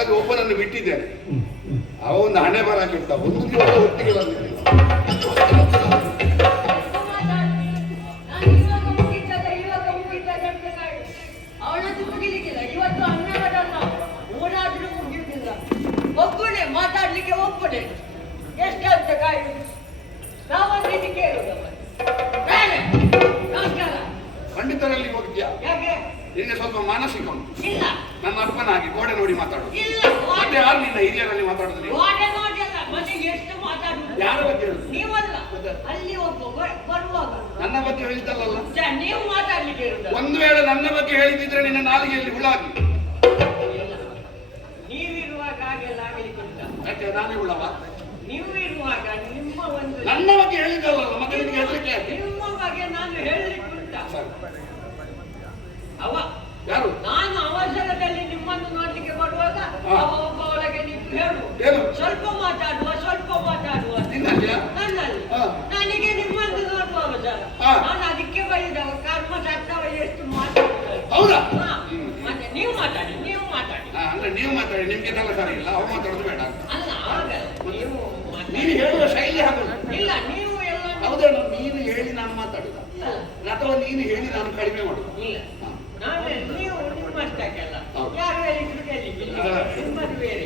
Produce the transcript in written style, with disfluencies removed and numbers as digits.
ಹಾಗಾಗಿ ಒಬ್ಬನನ್ನು ಬಿಟ್ಟಿದ್ದೇನೆ. ಅವ ಒಂದು ಹಣೆ ಬರ ಕೆಟ್ಟ, ಒಂದು ದಿವಸ ಹೊತ್ತಿಗೆ ಬಂದಿಲ್ಲ. ಒಬ್ಬನೇ ಮಾತಾಡ್ಲಿಕ್ಕೆ ಒಬ್ಬನೇ ಎಷ್ಟಂತ ಕಾಯುದು. ನಾವೊಂದು ಕೇಳುದು. ನಮಸ್ಕಾರ. ಪಂಡಿತರಲ್ಲಿ ಹೋಗ್ತೀಯಾ? ಯಾಕೆ? ನಿನಗೆ ಸ್ವಲ್ಪ ಮಾನಸಿಕ ಉಂಟು. ಇಲ್ಲ. ನನ್ನ ಅಪ್ಪನಾಗಿ ಗೋಡೆ ನೋಡಿ ಮಾತಾಡುದು. ಇಲ್ಲ. ಮತ್ತೆ ಯಾರು ನಿನ್ನ ಹಿರಿಯರಲ್ಲಿ ಮಾತಾಡುದು? ನೀವು ಗೋಡೆ ನೋಡಿ ಅಲ್ಲ, ಮನೆಗೆ ಎಷ್ಟು ಮಾತಾಡುದು. ಯಾರ ಬಗ್ಗೆ ಹೇಳುದು? ನೀವಲ್ಲ, ಅಲ್ಲಿ ಒಬ್ಬ ಬರುವಾಗ ನನ್ನ ಬಗ್ಗೆ ಹೇಳಿದ್ದಲ್ಲ. ನೀವು ಮಾತಾಡ್ಲಿಕ್ಕೆ ಇರುದ. ಒಂದು ವೇಳೆ ನನ್ನ ಬಗ್ಗೆ ಹೇಳಿದ್ರೆ ನಿನ್ನ ನಾಲಿಗೆಯಲ್ಲಿ ಹುಳಾಗಿ. ನೀವಿರುವಾಗ ಹಾಗೆಲ್ಲ ಆಗಲಿಕ್ಕೆ ಉಂಟ. ಯಾಕೆ ನಾನೇ ಹುಳವ? ನೀವು ಇರುವಾಗ ನಿಮ್ಮ ಒಂದು ನನ್ನ ಬಗ್ಗೆ ಹೇಳಿದ್ದಲ್ಲ, ಮತ್ತೆ ನಿನಗೆ ಹೆದರಿಕೆ ಯಾಕೆ? ನಿಮ್ಮ ಬಗ್ಗೆ ನಾನು ಹೇಳಲಿಕ್ಕೆ ಉಂಟ. ಅವ ಯಾರು? ನಾನು ಅವಸರದಲ್ಲಿ ನಿಮ್ಮನ್ನು ನೋಡ್ಲಿಕ್ಕೆ ಬರುವಾಗ ಅವ ಒಬ್ಬ ಒಳಗೆ ನೀವು ಏನು? ಸ್ವಲ್ಪ ಮಾತಾಡುವ ನಿನ್ನಲ್ಲಿಯಾ? ನನ್ನಲ್ಲಿ. ನನಗೆ ನಿಮ್ಮನ್ನು ನೋಡುವ ಅವಸರ. ನಾನು ಅದಕ್ಕೆ ಬೈದವ ಕರ್ಮ ಸತ್ತವ ಎಷ್ಟು ಮಾತಾಡ್ತಾರೆ. ಹೌದಾ? ಮತ್ತೆ ನೀವು ಮಾತಾಡಿ. ಅಂದ್ರೆ ನೀವು ಮಾತಾಡಿ, ನಿಮ್ಗೆ ತಲೆ ಸರಿ ಇಲ್ಲ, ಅವ ಮಾತಾಡೋದು ಬೇಡ. ಅಲ್ಲ, ಆಗಲ್ಲ. ನೀನು ಹೇಳುವ ಶೈಲಿ ಹಾಗೆ ಇಲ್ಲ. ನೀವು ಎಲ್ಲ ಹೌದೇನು? ನೀನು ಹೇಳಿ ನಾನು ಮಾತಾಡುದ ಅಥವಾ ನೀನು ಹೇಳಿ ನಾನು ಕಡಿಮೆ ಮಾಡುದು? ಇಲ್ಲ. ನೀವು ನಿಮ್ಮಷ್ಟಕ್ಕೆಲ್ಲ ಯಾರು ಹೇಳಿದ್ರು ಕೇಳಿಲ್ಲ. ನಿಮ್ಮದು ಬೇರೆ.